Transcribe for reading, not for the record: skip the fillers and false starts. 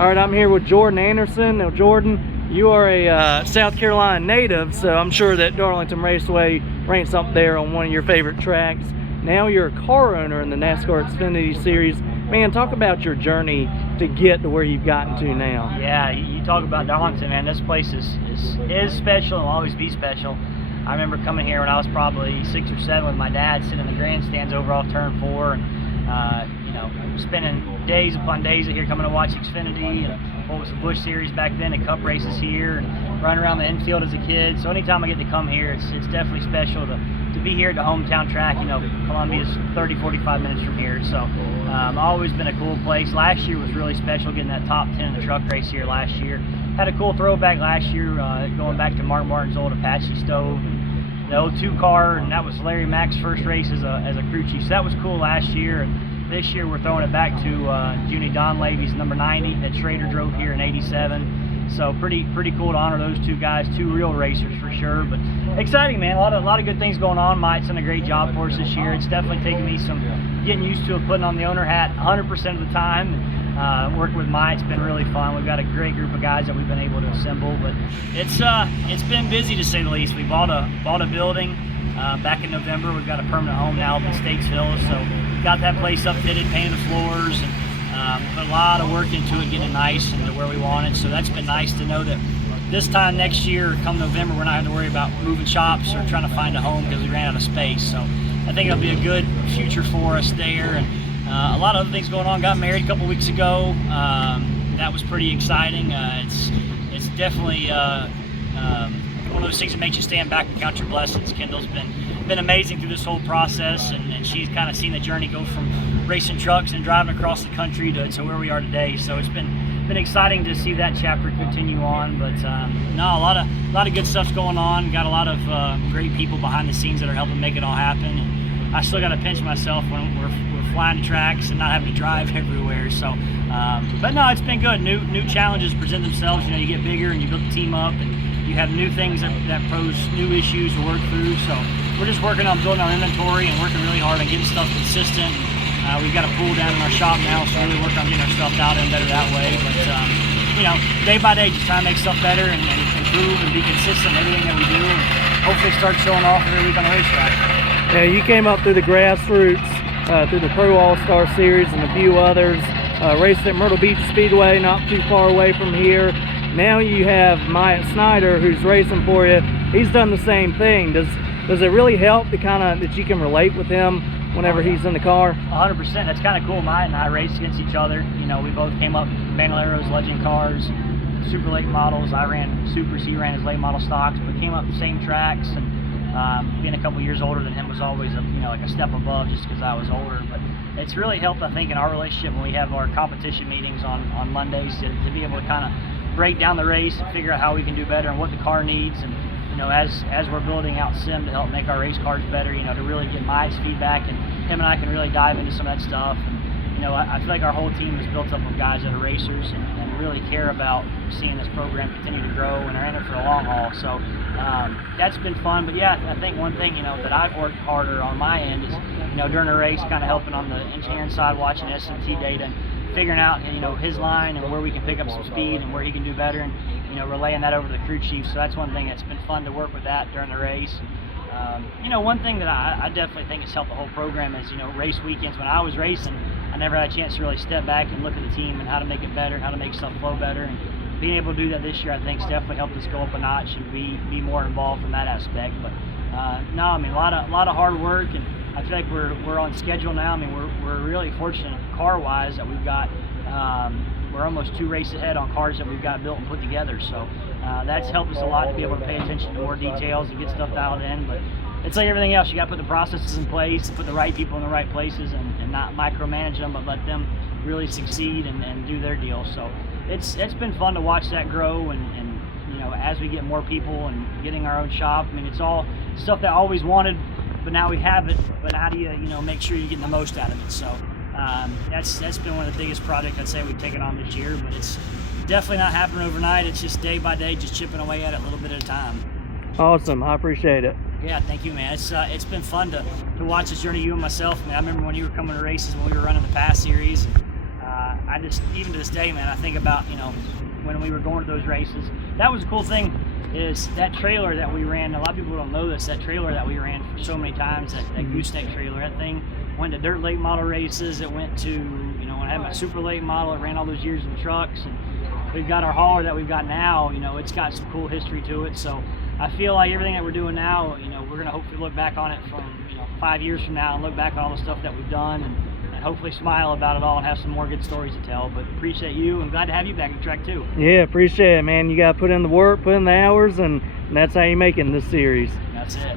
All right, I'm here with Jordan Anderson. Now, Jordan, you are a South Carolina native, so I'm sure that Darlington Raceway ranks up there on one of your favorite tracks. Now you're a car owner in the NASCAR Xfinity Series. Man, talk about your journey to get to where you've gotten to now. Yeah, you talk about Darlington, man. This place is special and will always be special. I remember coming here when I was probably 6 or 7 with my dad, sitting in the grandstands over off turn 4, and spending days upon days here coming to watch Xfinity and what was the Busch Series back then, and Cup races here, and running around the infield as a kid. So anytime I get to come here, it's definitely special to be here at the hometown track. Columbia's 30-45 minutes from here, so always been a cool place. Last year was really special, getting that top 10 in the truck race here last year. Had a cool throwback last year, going back to Mark Martin's old Apache stove, and the 02 car, and that was Larry Mack's first race as a crew chief. So that was cool last year. And this year we're throwing it back to Junie Donlevy's number 90 that Schrader drove here in '87. So pretty cool to honor those two guys, two real racers for sure. But exciting, man. A lot of good things going on. Myatt's done a great job for us this year. It's definitely taken me some getting used to it, putting on the owner hat 100% of the time. Working with Myatt's been really fun. We've got a great group of guys that we've been able to assemble. But it's been busy to say the least. We bought a building back in November. We've got a permanent home now up in Statesville. So got that place updated, painted the floors, and put a lot of work into it, getting it nice and to where we want it. So that's been nice to know that this time next year, come November, we're not having to worry about moving shops or trying to find a home because we ran out of space. So I think it'll be a good future for us there. And a lot of other things going on. Got married a couple weeks ago. That was pretty exciting. It's definitely one of those things that makes you stand back and count your blessings. Kendall's been amazing through this whole process, and she's kind of seen the journey go from racing trucks and driving across the country to where we are today. So it's been exciting to see that chapter continue on. But no, a lot of good stuff's going on. Got a lot of great people behind the scenes that are helping make it all happen. And I still got to pinch myself when we're flying to tracks and not having to drive everywhere. So, but no, it's been good. New challenges present themselves. You get bigger and you build the team up, and you have new things that pose new issues to work through. So we're just working on building our inventory and working really hard on getting stuff consistent. We've got a pool down in our shop now, so really working on getting our stuff out and better that way. But day by day, just trying to make stuff better and improve and be consistent in everything that we do, and hopefully start showing off every week on the racetrack. Yeah, you came up through the grassroots, through the Pro All-Star Series and a few others. Raced at Myrtle Beach Speedway, not too far away from here. Now you have Myatt Snider, who's racing for you. He's done the same thing. Does it really help to that you can relate with him whenever he's in the car? 100%. That's kind of cool. Myatt and I raced against each other. We both came up Bandoleros, Legend cars, super late models. I ran supers, he ran his late model stocks, but came up the same tracks. And being a couple years older than him was always like a step above, just because I was older. But it's really helped, I think, in our relationship when we have our competition meetings on Mondays to be able to kind of break down the race and figure out how we can do better and what the car needs. And as we're building out sim to help make our race cars better, to really get Myatt's feedback, and him and I can really dive into some of that stuff. And I feel like our whole team is built up of guys that are racers and really care about seeing this program continue to grow and are in it for the long haul. So that's been fun. But yeah, I think one thing that I've worked harder on my end is during the race, kind of helping on the engineering side, watching SMT data and figuring out his line and where we can pick up some speed and where he can do better, and relaying that over to the crew chief. So that's one thing that's been fun to work with that during the race. One thing that I definitely think has helped the whole program is race weekends. When I was racing, I never had a chance to really step back and look at the team and how to make it better, how to make stuff flow better. And being able to do that this year, I think, has definitely helped us go up a notch and be more involved from that aspect. But no, I mean, a lot of hard work, and I feel like we're on schedule now. I mean, we're really fortunate car-wise that we've got. We're almost 2 races ahead on cars that we've got built and put together. So that's helped us a lot to be able to pay attention to more details and get stuff dialed in. But it's like everything else. You got to put the processes in place, put the right people in the right places, and not micromanage them, but let them really succeed and do their deal. So it's been fun to watch that grow, and as we get more people and getting our own shop. I mean, it's all stuff that I always wanted, but now we have it. But how do you make sure you're getting the most out of it? So that's been one of the biggest projects I'd say we've taken on this year. But it's definitely not happening overnight. It's just day by day, just chipping away at it a little bit at a time. Awesome. I appreciate it. Yeah, thank you, man. It's been fun to watch this journey, you and myself. I mean, I remember when you were coming to races when we were running the Pass Series. I just, even to this day, man, I think about, you know, when we were going to those races. That was a cool thing, is that trailer that we ran. A lot of people don't know this. That trailer that we ran for so many times, that gooseneck trailer, that thing went to dirt late model races. It went to, you know, when I had my super late model, it ran all those years in trucks. And we've got our hauler that we've got now, you know, it's got some cool history to it. So I feel like everything that we're doing now, you know, we're going to hopefully look back on it from, you know, 5 years from now and look back on all the stuff that we've done, and hopefully smile about it all and have some more good stories to tell. But appreciate you, and glad to have you back in the track too. Yeah, appreciate it, man. You got to put in the work, put in the hours, and that's how you make it in this series. That's it.